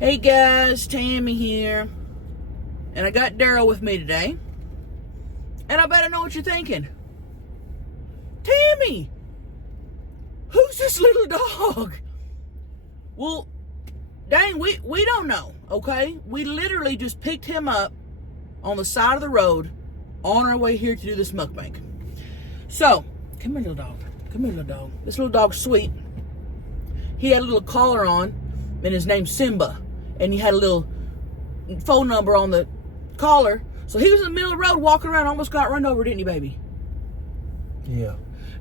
Hey guys, Tammy here. And I got Daryl with me today. And I better know what you're thinking. Tammy! Who's this little dog? Well, dang, we don't know, okay? We literally just picked him up on the side of the road on our way here to do this mukbang. So, come here, little dog. Come here, little dog. This little dog's sweet. He had a little collar on, and his name's Simba. And he had a little phone number on the collar. So he was in the middle of the road walking around, almost got run over, didn't he, baby? Yeah.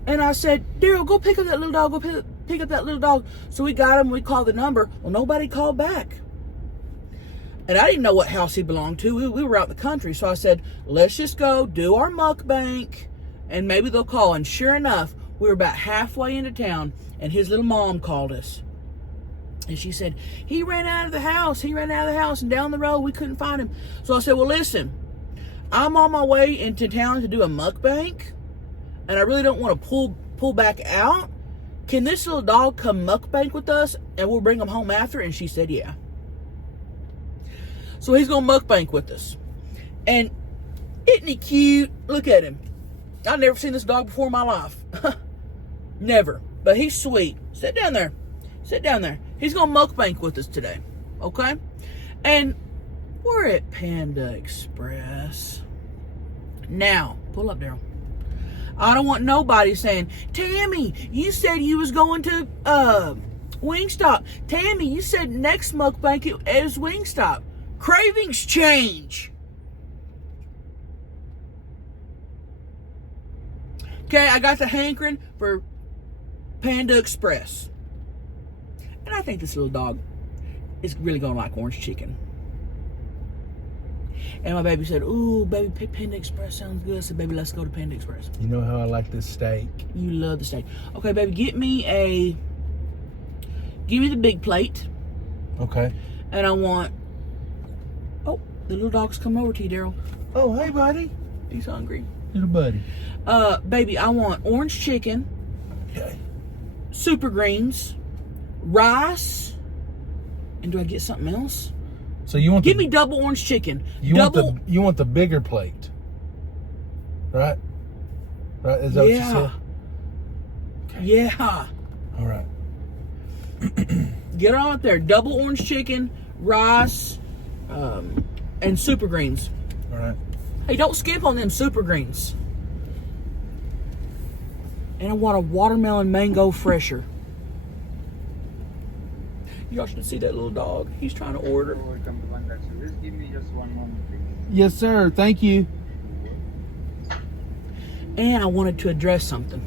And I said, Daryl, go pick up that little dog. Go pick up that little dog. So we got him. We called the number. Well, nobody called back. And I didn't know what house he belonged to. We were out in the country. So I said, let's just go do our mukbang, and maybe they'll call. And sure enough, we were about halfway into town, and his little mom called us. And she said, he ran out of the house. He ran out of the house, and down the road, we couldn't find him. So I said, well, listen, I'm on my way into town to do a mukbang, and I really don't want to pull back out. Can this little dog come mukbang with us, and we'll bring him home after? And she said, yeah. So he's going to mukbang with us. And isn't he cute? Look at him. I've never seen this dog before in my life. Never. But he's sweet. Sit down there. Sit down there. He's going to mukbang with us today. Okay? And we're at Panda Express. Now, pull up, Daryl. I don't want nobody saying, Tammy, you said you was going to Wingstop. Tammy, you said next mukbang is Wingstop. Cravings change. Okay, I got the hankering for Panda Express. And I think this little dog is really going to like orange chicken. And my baby said, ooh, baby, Panda Express sounds good. I said, baby, let's go to Panda Express. You know how I like this steak. You love the steak. Okay, baby, give me the big plate. Okay. And I want, oh, the little dog's coming over to you, Daryl. Oh, hey, buddy. He's hungry. Little buddy. Baby, I want orange chicken. Okay. Super greens. Rice. And do I get something else? So you want Give me double orange chicken. You want the bigger plate, right? Right? Is that what you said? Okay. Yeah. All right. Get on up there. Double orange chicken, rice, and super greens. All right. Hey, don't skip on them super greens. And I want a watermelon mango fresher. Y'all should see that little dog. He's trying to order. Welcome to Panda. Just give me just one moment, please. Yes, sir. Thank you. And I wanted to address something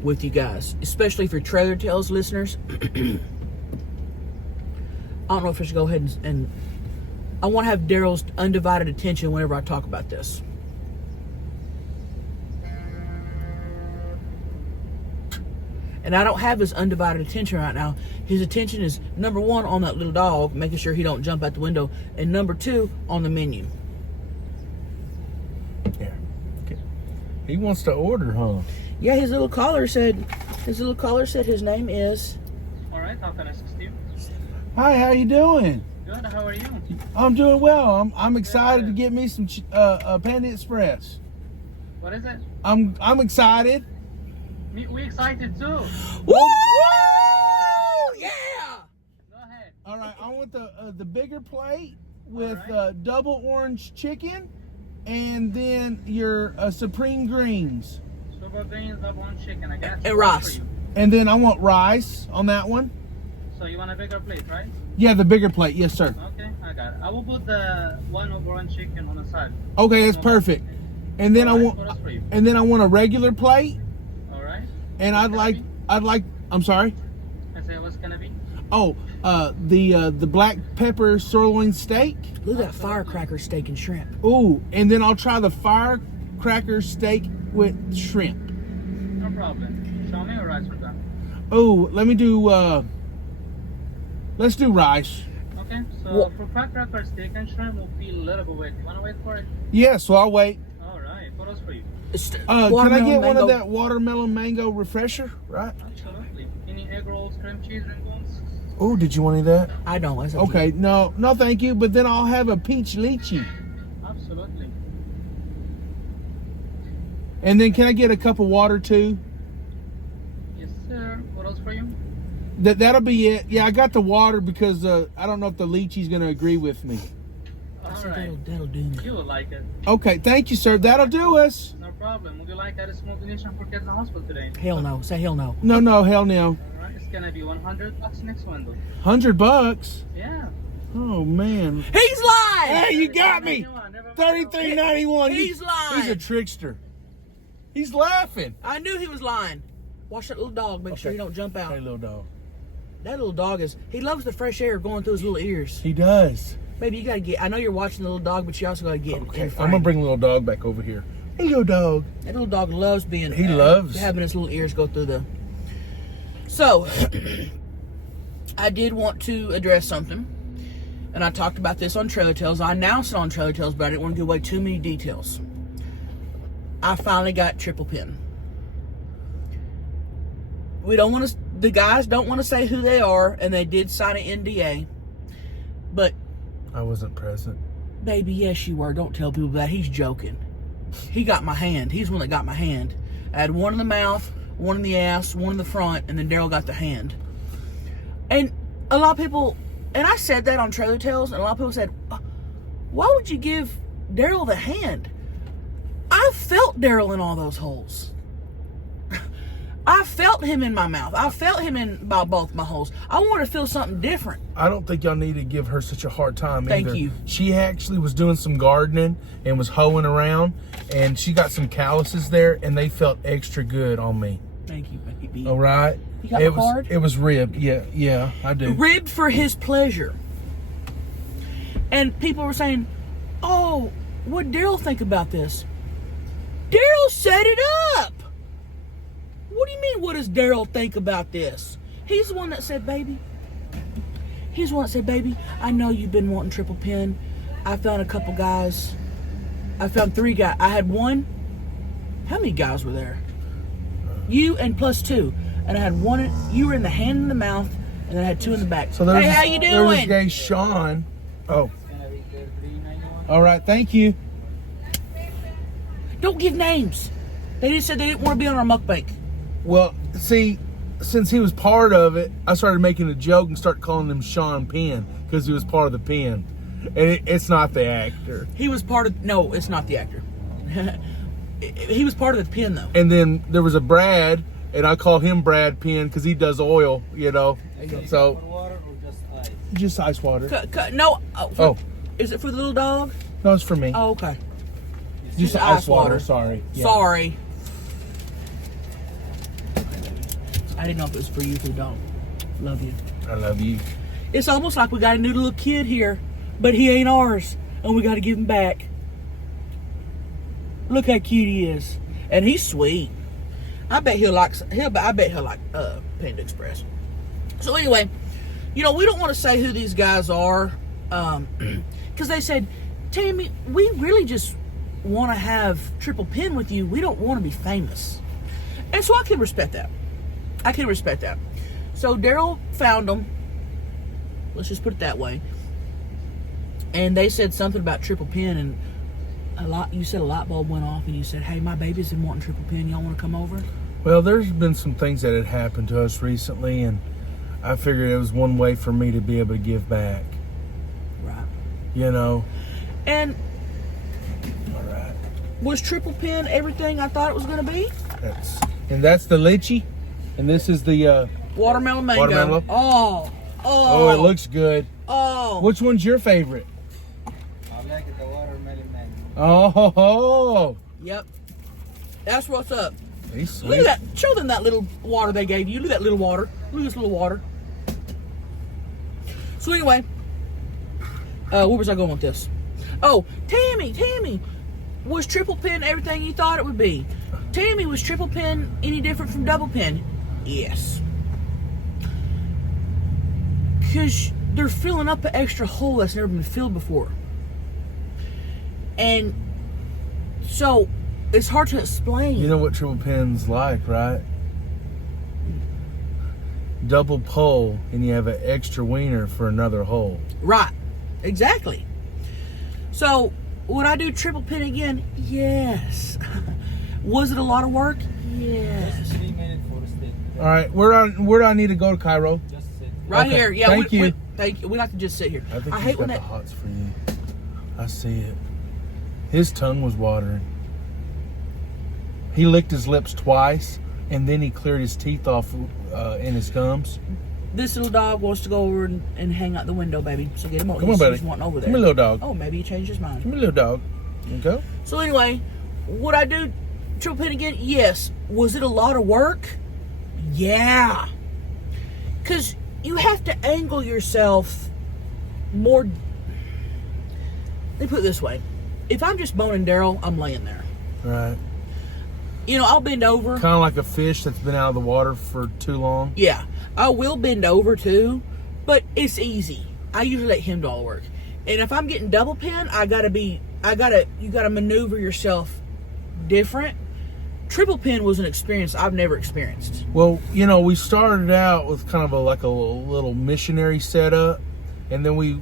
with you guys, especially for Trailer Tales listeners. I don't know if I should go ahead and I want to have Daryl's undivided attention whenever I talk about this. And I don't have his undivided attention right now. His attention is, number one, on that little dog, making sure he don't jump out the window, and number two, on the menu. Yeah. Okay. He wants to order, huh? Yeah, his little caller said his name is... All right, how can I assist you? Hi, how you doing? Good, how are you? I'm doing well. I'm excited to get me some Panda Express. What is it? I'm excited. We excited too. Woo! Yeah! Go ahead. All right, I want the bigger plate with right. double orange chicken, and then your supreme greens, Super greens, double orange chicken, I guess. And rice. and then I want rice on that one. So you want a bigger plate, right? Yeah, the bigger plate. Yes, sir. Okay, I got it. I will put the one over orange chicken on the side. Okay, that's perfect. And then All right, I what else for you? want a regular plate, All right. and What's gonna be? I'm sorry. I say what's gonna be? Oh, the black pepper sirloin steak. Look at that firecracker steak and shrimp. Ooh, and then I'll try the firecracker steak with shrimp. No problem. Show me or rice for that. Oh, let me do. Let's do rice. Okay, so for firecracker steak and shrimp will be a little bit wait. You wanna wait for it? Yeah, so I'll wait. All right. What else for you? Can I get one of that watermelon mango refresher? Right. Absolutely. Any egg rolls, cream cheese, ring buns? Oh, did you want any of that? I don't. That's up to Okay, you. no, thank you. But then I'll have a peach lychee. Absolutely. And then can I get a cup of water too? Yes, sir. What else for you? That'll be it. Yeah, I got the water because I don't know if the lychee's going to agree with me. All So right. that'll do me. You will like it. Okay, thank you, sir. That'll do us. No problem. Would you like a small donation for kids in the hospital today? Hell no. Say hell no. No, hell no. All right. It's gonna be $100 next window. $100. Yeah. Oh man. He's lying. Hey, you got me. $33.91. He's lying. He's a trickster. He's laughing. I knew he was lying. Watch that little dog. Make sure Okay. he don't jump out. Hey, little dog. That little dog he loves the fresh air going through his little ears. He does. Baby, you gotta get. I know you're watching the little dog, but you also gotta get. Okay, in I'm frame. gonna bring little dog back over here. Hey, little dog. That little dog loves being. He loves having his little ears go through the. So, I did want to address something, and I talked about this on Trailer Tales. I announced it on Trailer Tales, but I didn't want to give away too many details. I finally got triple pin. We don't want to. The guys don't want to say who they are, and they did sign an NDA. But, I wasn't present. baby, yes, you were. Don't tell people that. He's joking. He got my hand. He's the one that got my hand. I had one in the mouth, one in the ass, one in the front, and then Daryl got the hand. And a lot of people, and I said that on Trailer Tales, and a lot of people said, why would you give Daryl the hand? I felt Daryl in all those holes. I felt him in my mouth. I felt him in by both my holes. I want to feel something different. I don't think y'all need to give her such a hard time Thank either. you. She actually was doing some gardening and was hoeing around, and she got some calluses there, and they felt extra good on me. Thank you, baby. All right? You got it a card? It was ribbed. Yeah, I do. Ribbed for his pleasure. And people were saying, oh, what'd Daryl think about this? Daryl set it up. What do you mean, what does Daryl think about this? He's the one that said, baby. He's the one that said, baby, I know you've been wanting triple pin. I found a couple guys. I found 3 guys. I had one. How many guys were there? You and plus 2. And I had one. You were in the hand and the mouth, and then I had 2 in the back. So there's, hey, how you there was doing? gay Sean. Oh, It's gonna be $33.91. all right. Thank you. Don't give names. They just said they didn't want to be on our mukbang. Well, see, since he was part of it, I started making a joke and started calling him Sean Penn because he was part of the pen. And it's not the actor. He was part of. No, it's not the actor. He was part of the pen, though. And then there was a Brad, and I call him Brad Penn because he does oil, you know. So Water or just ice? just ice water. No. Oh, Is it for the little dog? no, it's for me. Oh, okay. just ice water. Sorry. Yeah. Sorry. I didn't know if it was for you, for the dog. Love you. I love you. It's almost like we got a new little kid here, but he ain't ours, and we got to give him back. Look how cute he is, and he's sweet. I bet he'll like Panda Express. So anyway, you know, we don't want to say who these guys are, because they said, Tammy, we really just want to have triple pin with you. We don't want to be famous, and so I can respect that. So Daryl found them. Let's just put it that way. And they said something about triple pin, and you said a light bulb went off, and you said, hey, my baby's been wanting triple pin. Y'all want to come over? Well, there's been some things that had happened to us recently, and I figured it was one way for me to be able to give back. Right. You know? And All right. was triple pin everything I thought it was going to be? That's the lychee, and this is the Watermelon mango. Watermelon? Oh, it looks good. Oh. Which one's your favorite? I like the watermelon mango. Oh, Yep. That's what's up. he's Look sweet. at that. Show them that little water they gave you. Look at that little water. Look at this little water. So anyway, where was I going with this? Oh, Tammy, was triple pin everything you thought it would be? Tammy, was triple pin any different from double pin? Yes. Because they're filling up an extra hole that's never been filled before. And so it's hard to explain. You know what triple pin's like, right? double pole and you have an extra wiener for another hole. Right. Exactly. So, would I do triple pin again? Yes. Was it a lot of work? Yes. 3 minutes for the steak. All right, where do I need to go to Cairo? Just sit. Right Okay, here. Yeah. thank you. Thank you. We like to just sit here. I think hate he's got when the that. hots for you. I see it. His tongue was watering. He licked his lips twice, and then he cleared his teeth off in his gums. This little dog wants to go over and hang out the window, baby. So get him over. Come on, buddy. He's wanting over there. Come here, little dog. Oh, maybe he changed his mind. Come here, little dog. Okay. So anyway, would I do triple pin again? Yes. Was it a lot of work? Yeah. Because you have to angle yourself more. Let me put it this way. If I'm just boning Daryl, I'm laying there. Right. You know, I'll bend over. Kind of like a fish that's been out of the water for too long. Yeah. I will bend over too, but it's easy. I usually let him do all the work. And if I'm getting double pin, you gotta maneuver yourself different. Triple pin was an experience I've never experienced. Well, you know, we started out with kind of a little missionary setup, and then we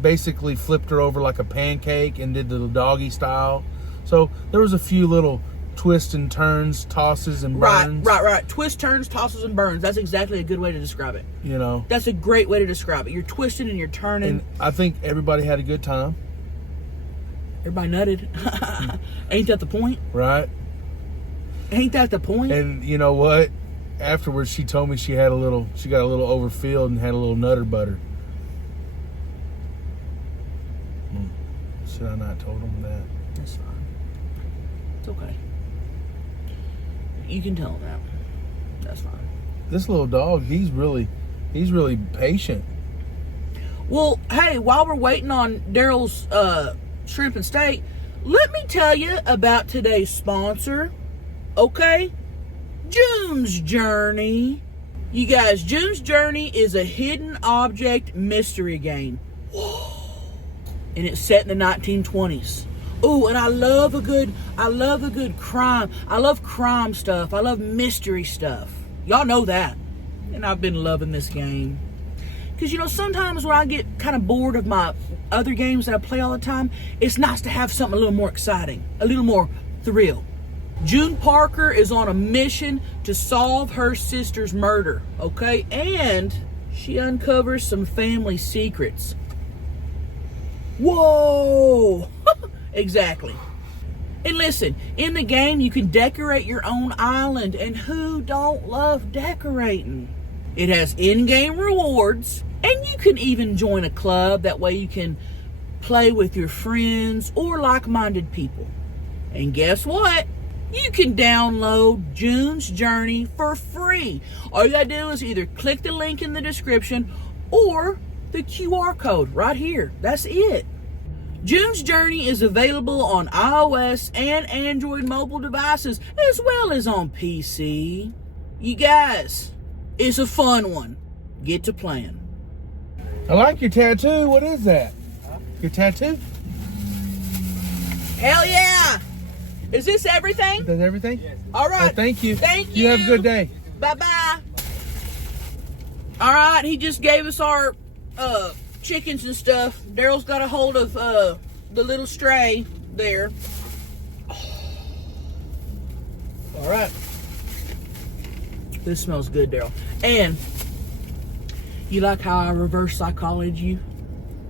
basically flipped her over like a pancake and did the doggy style. So there was a few little twists and turns, tosses and burns. Right. Twist, turns, tosses, and burns. That's exactly a good way to describe it. You know. That's a great way to describe it. You're twisting and you're turning. And I think everybody had a good time. Everybody nutted. Ain't that the point? Right. Ain't that the point? And you know what? Afterwards, she told me she got a little overfilled and had a little nutter butter. Should I not told him that? That's fine. It's okay. You can tell him that. That's fine. This little dog, he's really patient. Well, hey, while we're waiting on Daryl's shrimp and steak, let me tell you about today's sponsor. Okay? June's Journey. You guys, June's Journey is a hidden object mystery game. Whoa. And it's set in the 1920s. Oh, and I love a good crime. I love crime stuff. I love mystery stuff. Y'all know that. And I've been loving this game. Because, you know, sometimes when I get kind of bored of my other games that I play all the time, it's nice to have something a little more exciting, a little more thrill. June Parker is on a mission to solve her sister's murder, okay? And she uncovers some family secrets. Whoa! Exactly. And listen, in the game, you can decorate your own island, and who don't love decorating? It has in-game rewards, and you can even join a club. That way you can play with your friends or like-minded people. And guess what? You can download June's Journey for free. All you gotta do is either click the link in the description or the QR code right here. That's it. June's Journey is available on iOS and Android mobile devices, as well as on PC. You guys, it's a fun one. Get to playing. I like your tattoo. What is that? Your tattoo? Hell yeah! Is this everything? Does everything? Yes. All right. Oh, thank you. Thank you. You have a good day. Bye-bye. All right, he just gave us our chickens and stuff. Daryl's got a hold of the little stray there. All right. This smells good, Daryl. And you like how I reverse psychology you?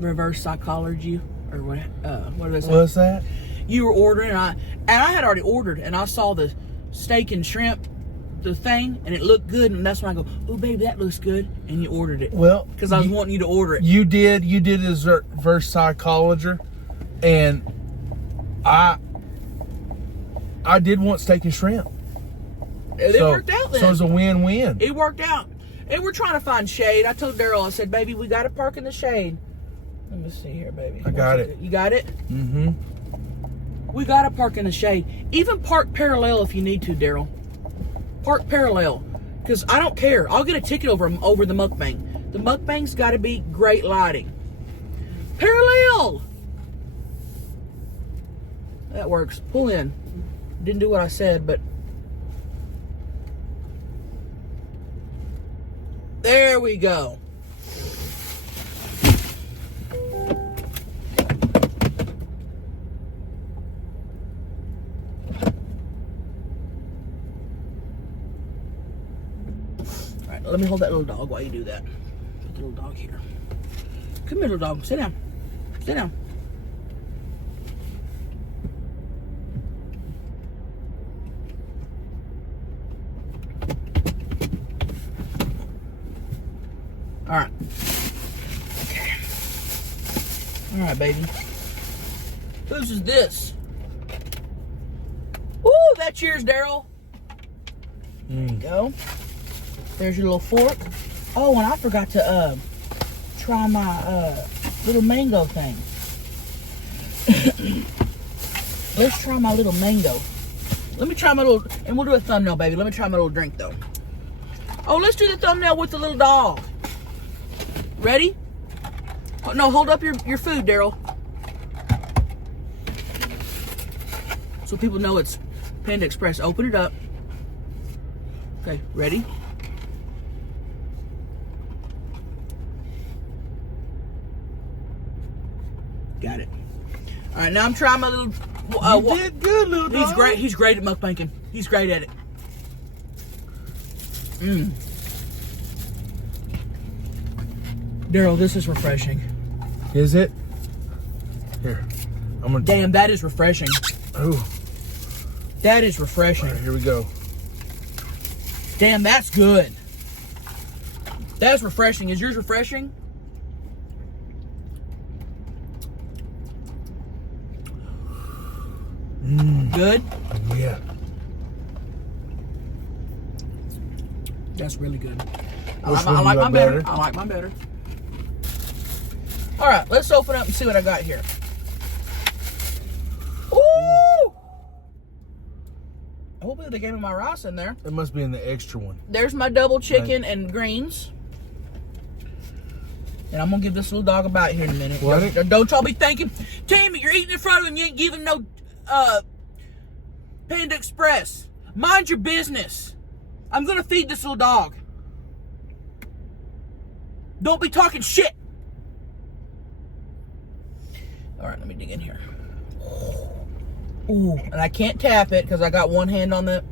Or what did I say? What's that? You were ordering, and I had already ordered, and I saw the steak and shrimp, the thing, and it looked good, and that's when I go, oh baby, that looks good, and you ordered it. Well, because I was wanting you to order it. You did as reverse psychology, and I did want steak and shrimp. It worked out then. So it's a win-win. It worked out. And we're trying to find shade. I told Daryl, I said, baby, we got to park in the shade. Let me see here, baby. I got it. You got it? Mm-hmm. We got to park in the shade. Even park parallel if you need to, Daryl. Park parallel. Because I don't care. I'll get a ticket over the mukbang. The mukbang's got to be great lighting. Parallel! That works. Pull in. Didn't do what I said, but... There we go. All right, let me hold that little dog while you do that. Put the little dog here. Come here, little dog. Sit down. Sit down. All right. Okay. All right, baby. Whose is this? Ooh, that's yours, Daryl. There you go. There's your little fork. Oh, and I forgot to try my little mango thing. Let's try my little mango. Let me try my little, and we'll do a thumbnail, baby. Let me try my little drink, though. Oh, let's do the thumbnail with the little dog. Ready? Oh, no, hold up your food, Daryl. So people know it's Panda Express. Open it up. Okay, ready? Got it. All right, now I'm trying my little... you did good, little dog. He's great. He's great at mukbanging. He's great at it. Mmm. Daryl, this is refreshing. Is it? Here, I'm gonna. Damn, that is refreshing. Oh, That is refreshing. all right, here we go. Damn, that's good. That's refreshing. Is yours refreshing? Good? Yeah. That's really good. Which I one like you mine like better. better? I like mine better. All right, let's open up and see what I got here. Ooh! I hope they gave me my rice in there. It must be in the extra one. There's my double chicken and greens. And I'm gonna give this little dog a bite here in a minute. What? Don't y'all be thinking, Tammy, you're eating in front of him, you ain't giving no Panda Express. Mind your business. I'm gonna feed this little dog. Don't be talking shit. All right, let me dig in here. Ooh, and I can't tap it because I got one hand on the...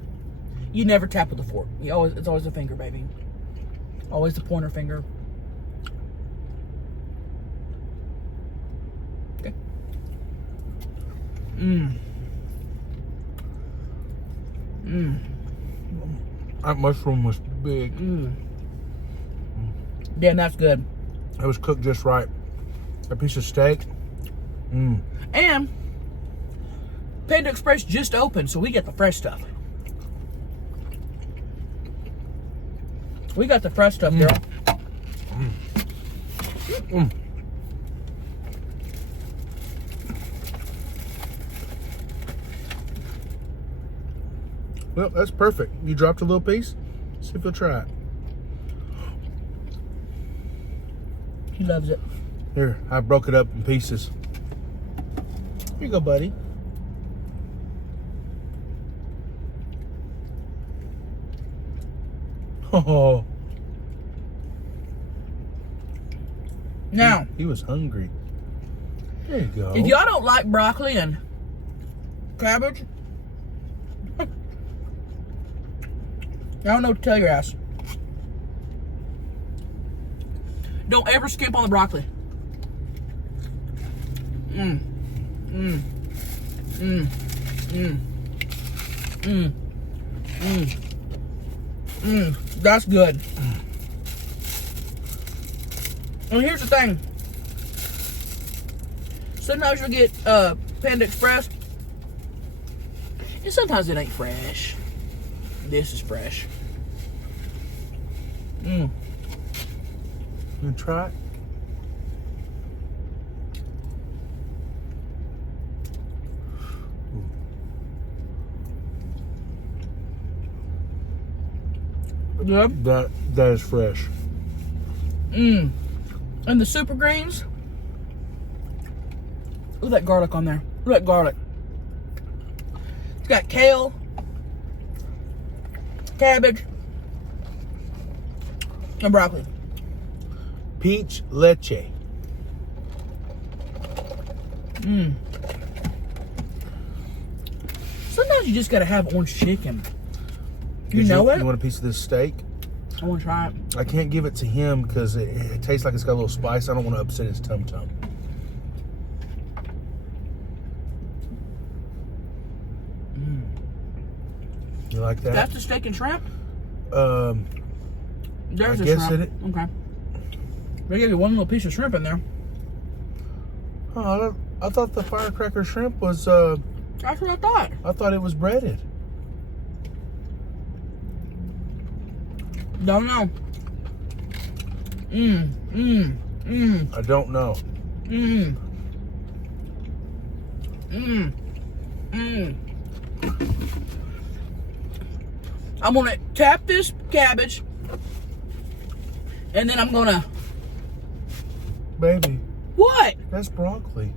You never tap with a fork. It's always the finger, baby. Always the pointer finger. Okay. That mushroom was big. Damn, that's good. It was cooked just right. A piece of steak. And Panda Express just opened, so we get the fresh stuff. We got the fresh stuff, girl. Well, that's perfect. You dropped a little piece. See if you'll try it. He loves it. Here, I broke it up in pieces. Here you go, buddy. Oh. Now, He was hungry. There you go. if y'all don't like broccoli and cabbage, I don't know what to tell your ass. Don't ever skimp on the broccoli. That's good. And here's the thing. Sometimes you'll get Panda Express, and sometimes it ain't fresh. This is fresh. You try it? Good. That is fresh. And the super greens. Look at that garlic on there. Look at that garlic. It's got kale, cabbage, And broccoli. Peach leche. Sometimes you just gotta have orange chicken. You Did know it? You want a piece of this steak? I want to try it. I can't give it to him because it tastes like it's got a little spice. I don't want to upset his tum-tum. You like that? That's the steak and shrimp? I There's a guess shrimp. Okay. They gave you one little piece of shrimp in there. Oh, I thought the firecracker shrimp was, That's what I thought. I thought it was breaded. Don't know. I don't know. I'm gonna tap this cabbage, and then I'm gonna. Baby, What? that's broccoli.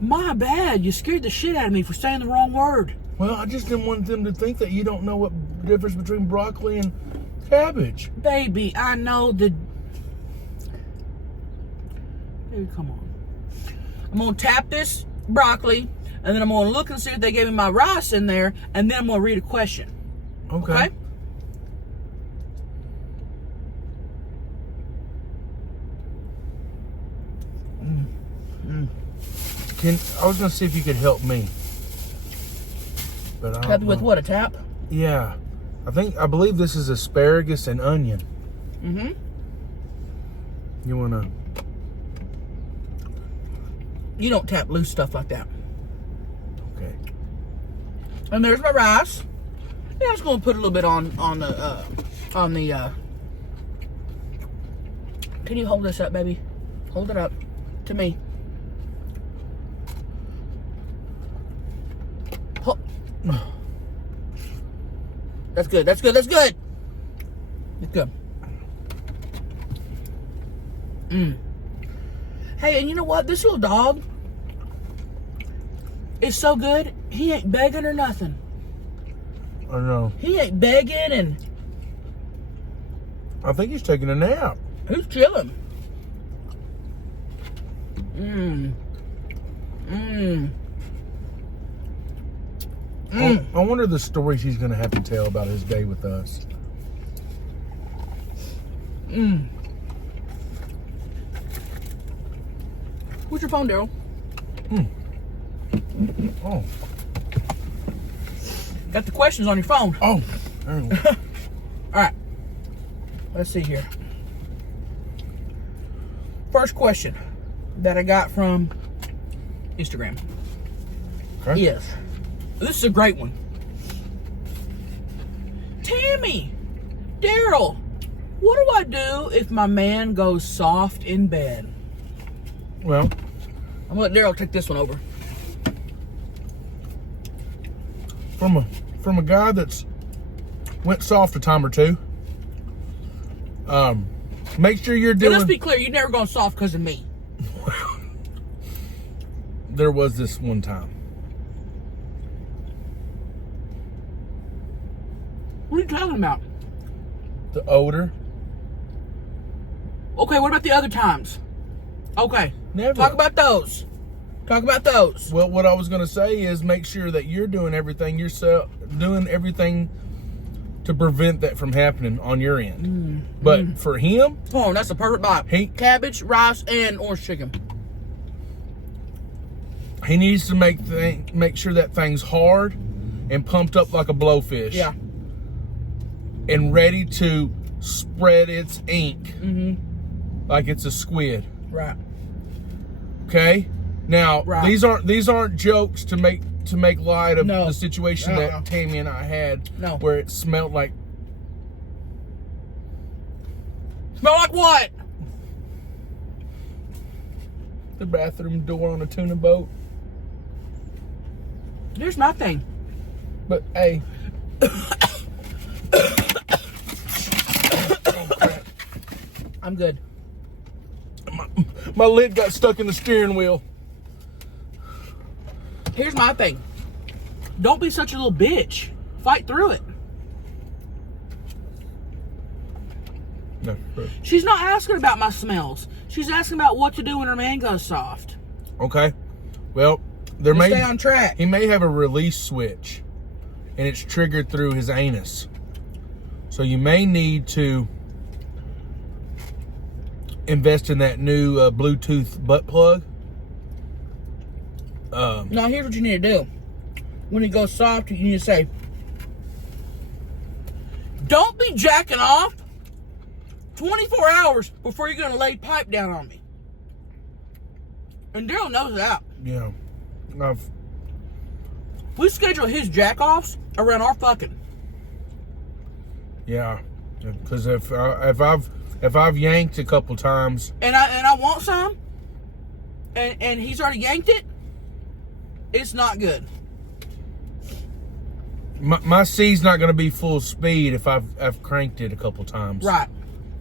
My bad. You scared the shit out of me for saying the wrong word. Well, I just didn't want them to think that you don't know what difference between broccoli and cabbage. Baby, I know the. Baby, come on. I'm gonna tap this broccoli, and then I'm gonna look and see if they gave me my rice in there, and then I'm gonna read a question. Okay. I was gonna see if you could help me, but I don't Happy with know. what? A tap? Yeah, I believe this is asparagus and onion. Mm-hmm. You wanna? You don't tap loose stuff like that. Okay. And there's my rice. Yeah, I was gonna put a little bit on the. Can you hold this up, baby? Hold it up to me. That's good. That's good. That's good. It's good. Hey, and you know what? This little dog is so good. He ain't begging or nothing. I know. He ain't begging, and I think he's taking a nap. he's chilling. I wonder the stories he's gonna have to tell about his day with us. What's your phone, Daryl? Oh. Got the questions on your phone. Oh. There we go. All right. Let's see here. First question that I got from Instagram Okay. is, this is a great one. Tammy, Daryl, what do I do if my man goes soft in bed? Well, I'm gonna let Daryl take this one over. from a guy that's went soft a time or two. Make sure you're Now, doing. let's be clear, you've never gone soft because of me. There was this one time. What are you talking about? The odor. Okay, what about the other times? Okay. Never. Talk about those. Talk about those. Well, what I was going to say is make sure that you're doing everything yourself, doing everything to prevent that from happening on your end. But for him, Come on, that's a perfect bite. Cabbage, rice, and orange chicken. he needs to make sure that thing's hard and pumped up like a blowfish. Yeah. And ready to spread its ink like it's a squid. Right. Okay? Now, Right. these aren't jokes to make light of No. the situation that Tammy and I had, No. where it smelled like Smell like what? the bathroom door on a tuna boat. Here's my thing. But hey, I'm good. my lid got stuck in the steering wheel. Here's my thing. Don't be such a little bitch. Fight through it. That's true. She's not asking about my smells. She's asking about what to do when her man goes soft. Okay. Well, there Let's may stay on track. he may have a release switch, and it's triggered through his anus. So you may need to invest in that new Bluetooth butt plug. Now, here's what you need to do. When it goes soft, you need to say, don't be jacking off 24 hours before you're going to lay pipe down on me. And Daryl knows that. Yeah. We schedule his jack-offs around our fucking. Yeah. Because if I've yanked a couple times, And I want some, and he's already yanked it, it's not good. my C's not going to be full speed if I've cranked it a couple times. Right.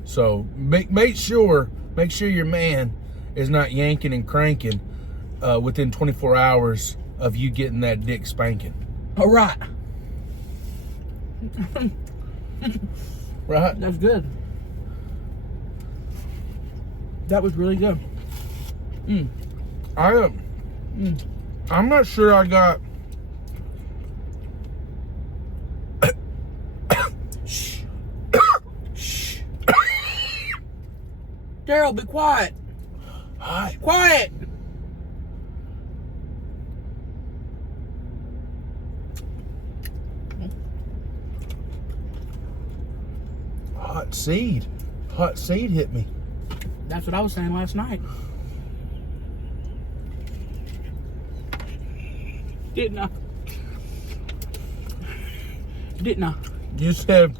So make sure your man is not yanking and cranking within 24 hours of you getting that dick spanking. All right. Right? That's good. That was really good. I'm not sure I got. Shh. Shh. Daryl, be quiet. Hi. Quiet. Hot seed hit me. That's what I was saying last night. Didn't I? Didn't I? You said,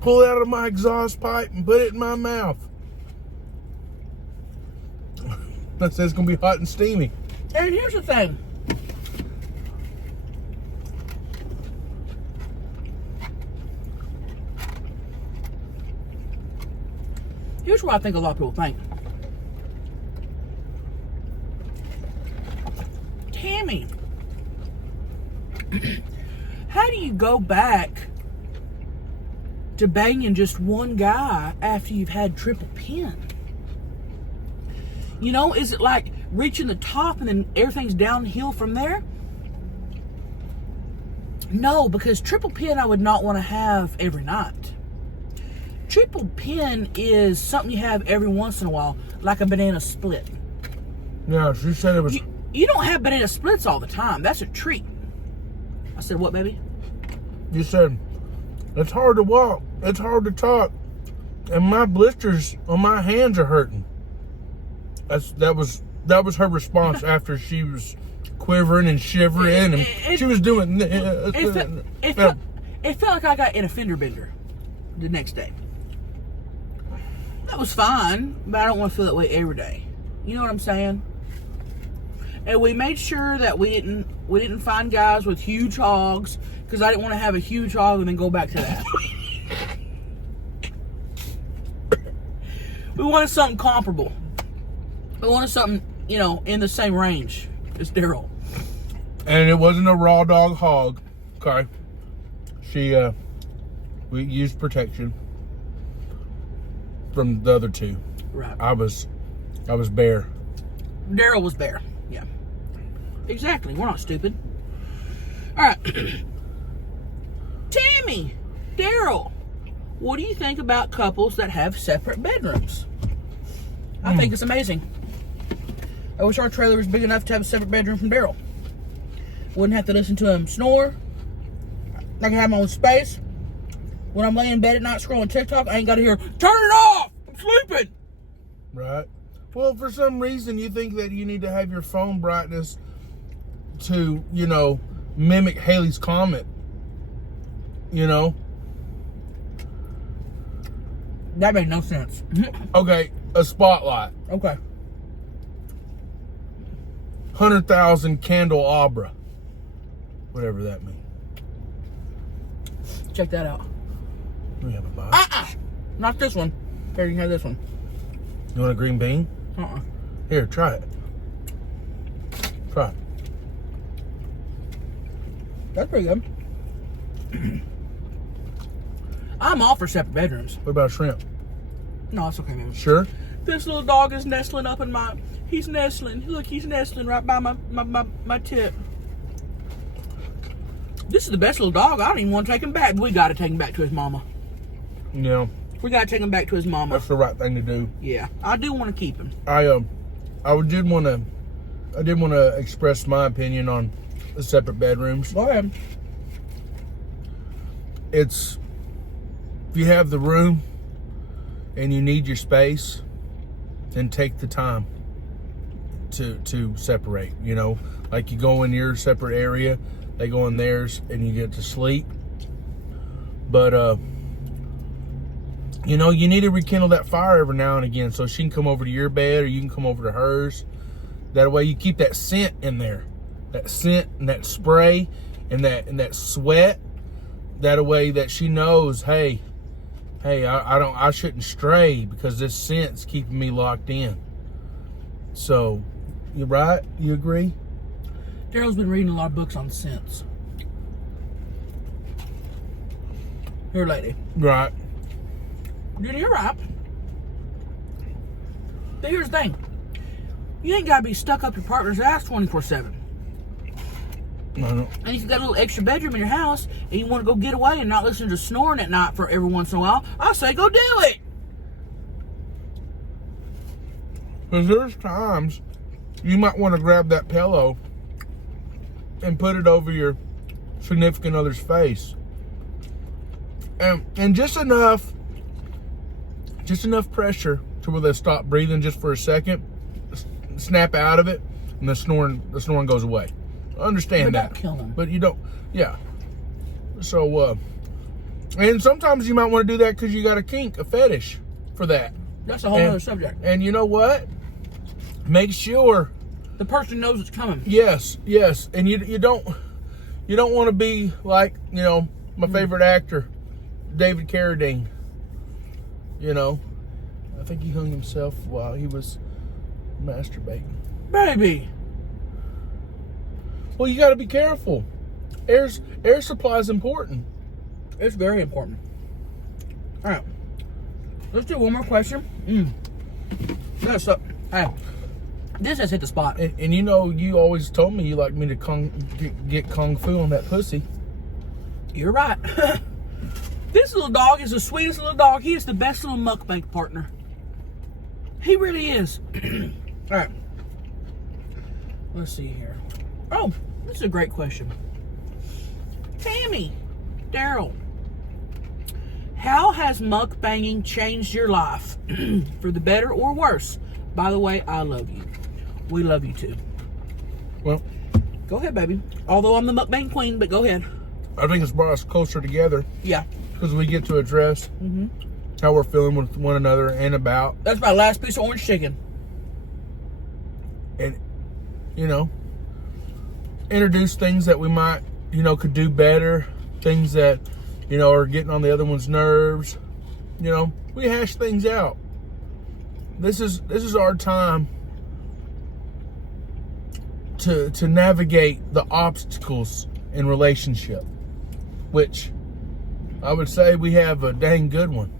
pull it out of my exhaust pipe and put it in my mouth. That says it's gonna be hot and steamy. And here's the thing. Here's what I think a lot of people think. Tammy, how do you go back to banging just one guy after you've had triple pin? You know, is it like reaching the top and then everything's downhill from there? No, because triple pin I would not want to have every night. Triple pin is something you have every once in a while, like a banana split. Yeah, she said it was. You don't have banana splits all the time. That's a treat. I said, what, baby? You said it's hard to walk, it's hard to talk, and my blisters on my hands are hurting. That was her response after she was quivering and shivering, and she was doing this. It felt like I got in a fender bender the next day. That was fine, but I don't want to feel that way every day. You know what I'm saying? And we made sure that we didn't find guys with huge hogs, because I didn't want to have a huge hog and then go back to that. We wanted something comparable. We wanted something, in the same range as Daryl. And it wasn't a raw dog hog. Okay. We used protection from the other two. Right. I was bare. Daryl was bare. Yeah. Exactly. We're not stupid. All right. Tammy, Daryl, what do you think about couples that have separate bedrooms? I think it's amazing. I wish our trailer was big enough to have a separate bedroom from Daryl. Wouldn't have to listen to him snore. I can have my own space. When I'm laying in bed at night scrolling TikTok, I ain't got to hear, turn it off! I'm sleeping! Right. Well, for some reason, you think that you need to have your phone brightness to, mimic Haley's Comet. That made no sense. Okay, a spotlight. Okay. 100,000 candelabra. Whatever that means. Check that out. We have a box. Not this one. Here, you can have this one. You want a green bean? Here, try it. Try it. That's pretty good. I'm all for separate bedrooms. What about shrimp? No, it's okay, baby. Sure. This little dog is nestling up in my... He's nestling. Look, he's nestling right by my tip. This is the best little dog. I don't even want to take him back. We got to take him back to his mama. Yeah. We got to take him back to his mama. That's the right thing to do. Yeah, I do want to keep him. I did want to express my opinion on the separate bedrooms. Go ahead. It's, if you have the room and you need your space, then take the time to separate. You know, like you go in your separate area, they go in theirs, and you get to sleep. But you know, you need to rekindle that fire every now and again, so she can come over to your bed or you can come over to hers. That way you keep that scent in there, that scent and that spray and that sweat. That way that she knows, hey, I shouldn't stray because this scent's keeping me locked in. So, you right? You agree? Daryl's been reading a lot of books on scents. Here, lady. Right. You're right. But here's the thing. You ain't got to be stuck up your partner's ass 24/7. No. And if you got a little extra bedroom in your house and you want to go get away and not listen to snoring at night for every once in a while, I say go do it. Because there's times you might want to grab that pillow and put it over your significant other's face. And just enough pressure to where they stop breathing just for a second, snap out of it, and the snoring goes away. I understand But that. don't kill them. But you don't, yeah. So, and sometimes you might want to do that because you got a kink, a fetish for that. That's a whole other subject. And you know what? Make sure. The person knows it's coming. Yes. And you don't want to be like, you know, my favorite actor, David Carradine. You know, I think he hung himself while he was masturbating. Baby. Well, you got to be careful. Air supply is important. It's very important. All right. Let's do one more question. That's up. Hey, this has hit the spot. And you know, you always told me you like me to get kung fu on that pussy. You're right. This little dog is the sweetest little dog. He is the best little mukbang partner. He really is. All right. Let's see here. Oh, this is a great question. Tammy, Daryl, how has mukbanging changed your life? For the better or worse? By the way, I love you. We love you too. Well, go ahead, baby. Although I'm the mukbang queen, but go ahead. I think it's brought us closer together. Yeah. Because we get to address how we're feeling with one another and about. That's my last piece of orange chicken. And, you know, introduce things that we might, you know, could do better. Things that, you know, are getting on the other one's nerves. You know, we hash things out. This is our time to navigate the obstacles in relationship, which I would say we have a dang good one.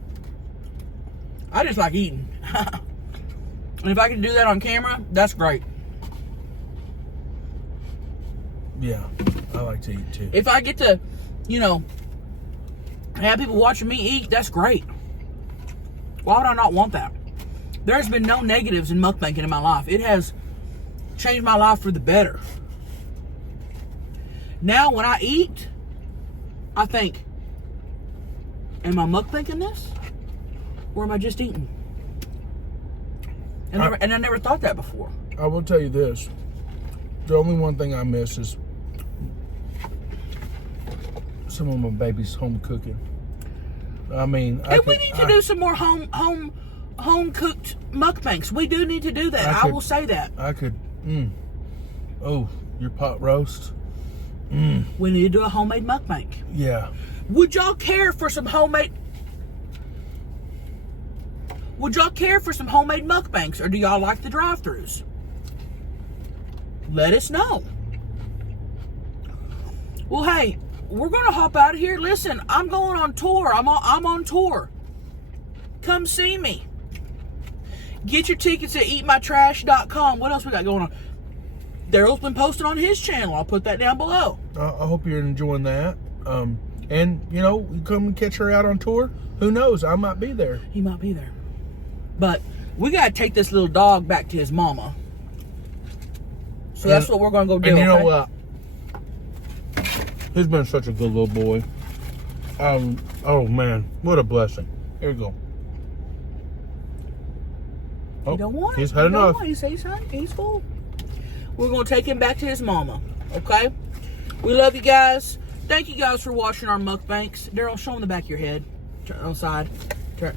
I just like eating. And if I can do that on camera, that's great. Yeah, I like to eat too. If I get to, you know, have people watching me eat, that's great. Why would I not want that? There's been no negatives in mukbanging in my life. It has changed my life for the better. Now, when I eat, I think, am I mukbanging this? Or am I just eating? And I never thought that before. I will tell you this. The only one thing I miss is some of my baby's home cooking. I mean, we need to do some more home cooked mukbangs. We do need to do that. I will say that. I could. Oh, your pot roast. We need to do a homemade mukbang. Yeah. Would y'all care for some homemade? Would y'all care for some homemade mukbangs, or do y'all like the drive-thrus? Let us know. Well, hey, we're gonna hop out of here. Listen, I'm going on tour. I'm on tour. Come see me. Get your tickets at eatmytrash.com. What else we got going on? Daryl's been posting on his channel. I'll put that down below. I hope you're enjoying that. And, you know, you come and catch her out on tour. Who knows? I might be there. He might be there. But we got to take this little dog back to his mama. So that's what we're going to go do. And you know okay? what? He's been such a good little boy. Oh, man. What a blessing. Here you go. Oh, He don't want it. he's had enough. He's full. We're going to take him back to his mama. Okay? We love you guys. Thank you guys for watching our mukbangs. Daryl, show them the back of your head. Turn on the side. Turn.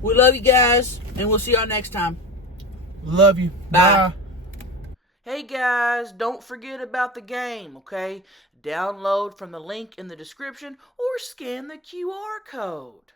We love you guys, and we'll see y'all next time. Love you. Bye. Hey guys, don't forget about the game, okay? Download from the link in the description or scan the QR code.